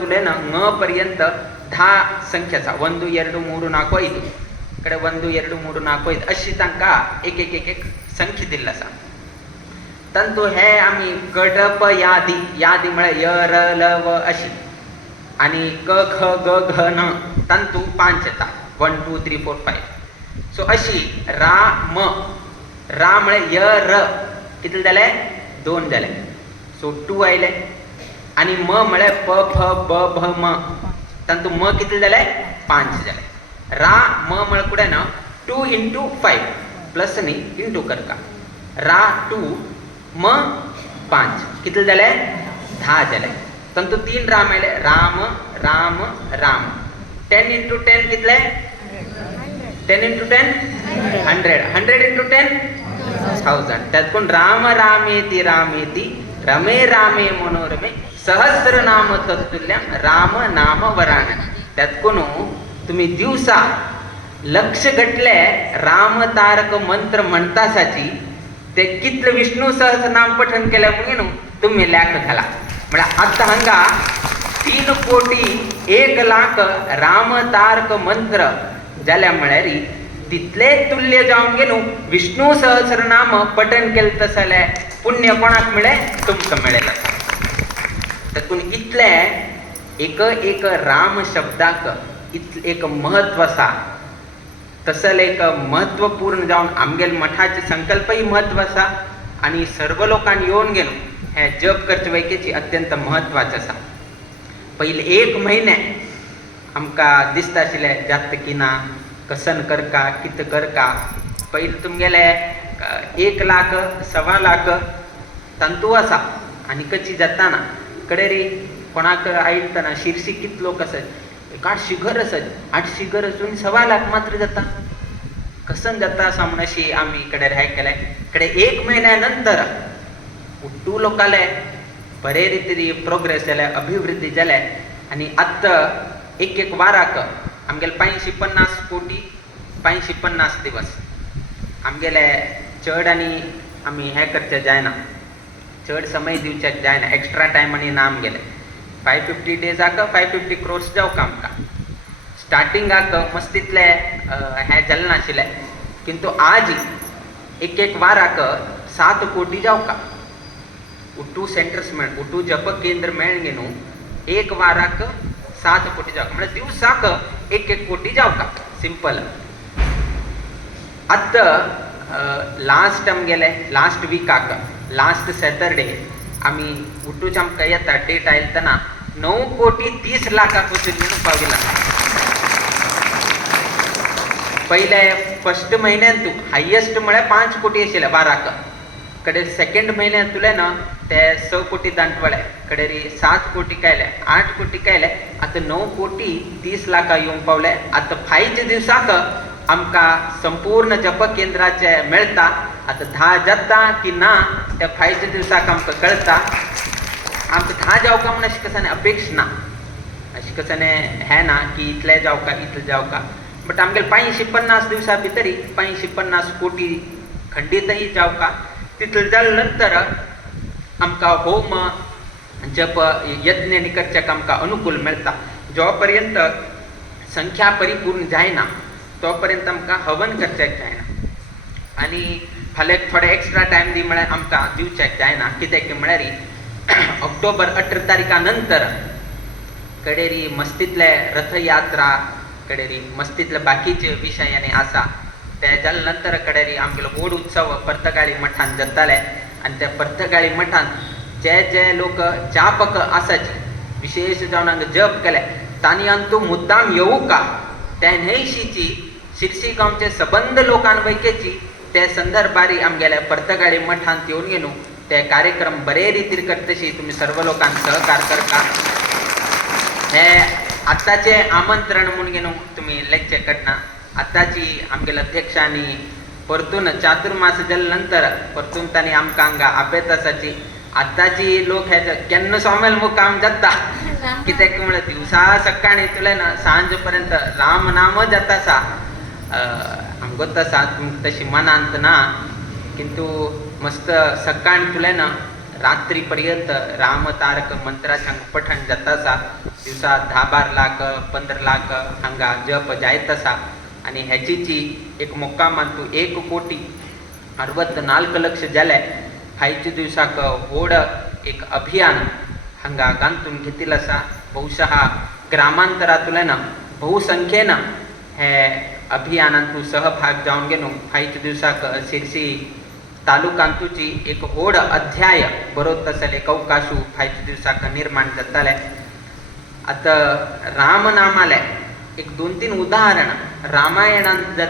ತುಲೆ ಂಗ ಪರ್ಯಂತ ಧಾ ಸಂಖ್ಯೆಸ 1 2 3 4 5 ಕಡೆ 1 2 3 4 5 अशी तांका एक एक एक एक संख्या दिला सा तंतु हे आम्ही गडप यादी यादी म्हळे य र ल व अशी आणि क ख ग घ न तंतु 5 येता 1 2 3 4 5 सो अशी रा म रा म्हळे य र किती झाले 2 झाले सो 2 आयले आणि म म्हळे प फ ब भ म तंतु म किती झाले 5 झाले रा म म्हळे कुठे ना 2 into 5 प्लस नी इंटू करका रा 2 म 5 किती झाले 10 झाले तंतु 3 राम आले राम राम राम 10 into 10 कितले 10 into 10 100 100 into 10 1000 त्यात कोण राम रामेती रामेती रमे रामे मनोरमे सहस्र नाम तत्तुल्यम राम नाम वराण त्यात कोण तुम्ही दिवसा लक्ष गटले राम तारक मंत्र म्हणतासाची ते कितले विष्णू सहस्रनाम पठण केल्या म्हणून तुम्ही लॅक घाला म्हणजे आता हंगा 3 कोटी 1 लाख राम तारक मंत्र जाल्या म्हळ्यारी तिथले तुल्य जाऊन गेलो विष्णू सहस्रनाम पठण केलं तसले पुण्य कोणाक मिळे तुमका मिळेल त्यातून इतले एक एक राम शब्दाक एक महत्व असा तसल एक महत्वपूर्ण जाऊन आमगेल मठाचे संकल्पही महत्व असा आणि सर्व लोकांनी येऊन गेलो हे जप करचे वैकेची अत्यंत महत्वाचं असा पहिले 1 महिने आमका दिसता आशिल्ले जास्त की ना कसन करका कित करका पहिले तुमगेले 1 लाख 1.25 लाख तंतू असा आणि कची जाताना कडे रे कोणाक आयतना शिरसी कित लोक असत 800 घर असत 800 घर असून 1.25 लाख मात्र जाता कसन जाता सामनाशी आम्ही इकडे राहाय केलाय इकडे 1 महिन्यानंतर उट्टू लोकाले बरे रीती प्रोग्रेस झाल्या अभिवृद्धी झाल्या आणि आता एक एक वाराक आमगेले 550 कोटी 550 दिवस आमगेले चढ आणि आम्ही हे करचे जायना चढ समय दिवचे जायना एक्स्ट्रा टाइम आणि नाम गेले 550 डेज आक 550 crores जाऊ का आमका स्टार्टिंग आक मस्तीतले हे जल नाशिले किंतु आज एक एक वाराक 7 कोटी जाऊ का उट्टू सेंटर्स मिळ उट्टू जप केंद्र मेळ गेनू 1 वाराक 7 कोटी जाऊ म्हणजे दिवसाक 1 कोटी जाऊ का सिंपल आता लास्ट आमगेले लास्ट वीकाक लास्ट सॅटरडे आम्ही उट्टूच आमकां येता डेट आयला तना 9,30,00,000 वसूल म्हणून पाविला पहिले फर्स्ट म्हयन्यात तू हायेस्ट म्हळ्यार 5 कोटी आशिल्ले वाराक कडे सेकंड म्हयन्यात तुले ना ते 6 कोटी दांटवळे कडे रे 7 कोटी कायले 8 कोटी कायले आता 9,30,00,000 येऊन पावले आता 5 दिवसाक आमका संपूर्ण जप केंद्राचे मेळता आता 10 जाता की ना त्या 5 दिवसाक आमका कळता आमकां 10 जावका म्हणून अशें कसाने अपेक्षा ना अशें कसाने हे ना की इतले जावका इतले जावका बट आमगेले 550 दिवसा भितरी 550 कोटी खंडितही जावका तितले जाले नंतर आमकां होम जप यज्ञ करच्याक आमकां अनुकूल मेळटा जो पर्यंत संख्या परिपूर्ण जायना तो पर्यंत आमकां हवन करचेक जायना आणि फाल्यां थोडे एक्स्ट्रा टायम दी म्हळ्यार आमकां दिवचेक जायना कित्याक म्हळ्यार ऑक्टोबर 18 तारखा नंतर कडेरी मस्तीतले रथयात्रा कडेरी मस्तीतले बाकीचे विषय आनी आसा ते जाले नंतर कडेरी आमगेलो व्हड उत्सव पर्तगाळी मठान जाताले आनी त्या पर्तगाळी मठान जे जे लोक जापक आसाचे विशेष जावन हांगा जप केले तांणी अंतू मुद्दाम येवू का त्या न्हयशीची शिरसी गांवचे सबंद लोकांपैकीची ते संदर्भारी आमगेल्या पर्तगाळी मठांत येवन गेलो ते कार्यक्रम बरे रितीन करतशी तुम्ही सर्व लोकांक सहकार करता हे आताचे आमंत्रण म्हणून गेलो तुम्ही लेक्चर करना आताची आमगेले अध्यक्षांनी परतून चातुर्मास जाले नंतर परतून तांणी आमकां हांगा आपयत आसाची आताची लोक हे केन्ना सोमेल मुकाम जाता कित्याक म्हळ्यार दिवसा सकाळी तुले ना सांज पर्यंत राम नाम जाता आसा आमगोत आसा तशी मनांत ना किंतु मस्त सकाळी तुले ना रात्रीपर्यंत रामतारक मंत्राच्या पठण जातासा दिवसात 10-12 लाख 15 लाख हांगा जप जायतसा आणि ह्याचीची एक मुक्कामान तू 1,64,00,000 जाले 5 दिवसाक होड एक अभियान हांगा गांतून घेतील असा बहुशः ग्रामांतरातुल्यान बहुसंख्येनं हे अभियानात तू सहभाग जावन घेऊन 5 दिवसाक शिरसी तालुकांतूची एक होड अध्याय बरोत तसले कवकाशू 5 दिवसाक निर्माण जाताले आता रामनामाले एक 2-3 उदाहरण रामायणात जर